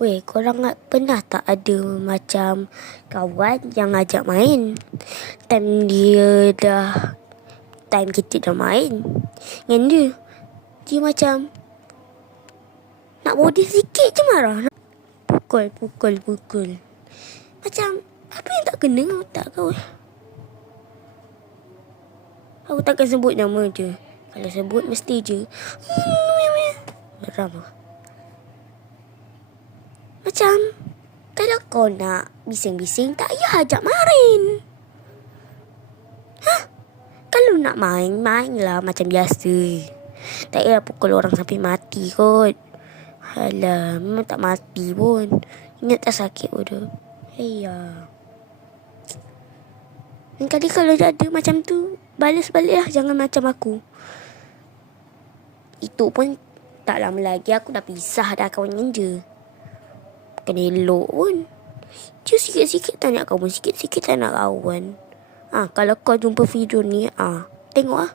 Weh, korang pernah tak ada macam kawan yang ajak main? Time kita dah main, yang dia macam nak body sikit je marah. Pukul. Macam apa yang tak kena otak kau? Aku takkan sebut nama je. Kalau sebut mesti je geram lah. Macam kalau kau nak bising-bising, tak payah ajak main. Kalau nak main lah macam biasa. Tak payah pukul orang sampai mati kot. Alah, memang tak mati pun. Ingat tak sakit pun tu. Haiya. Dan kali kalau ada macam tu, balas balik lah. Jangan macam aku. Itu pun tak lama lagi aku dah pisah dah kawan ninja. Bukan elok pun. Cuma sikit-sikit tak nak kawan, sikit-sikit tak nak kawan. Kalau kau jumpa video ni, tengok lah.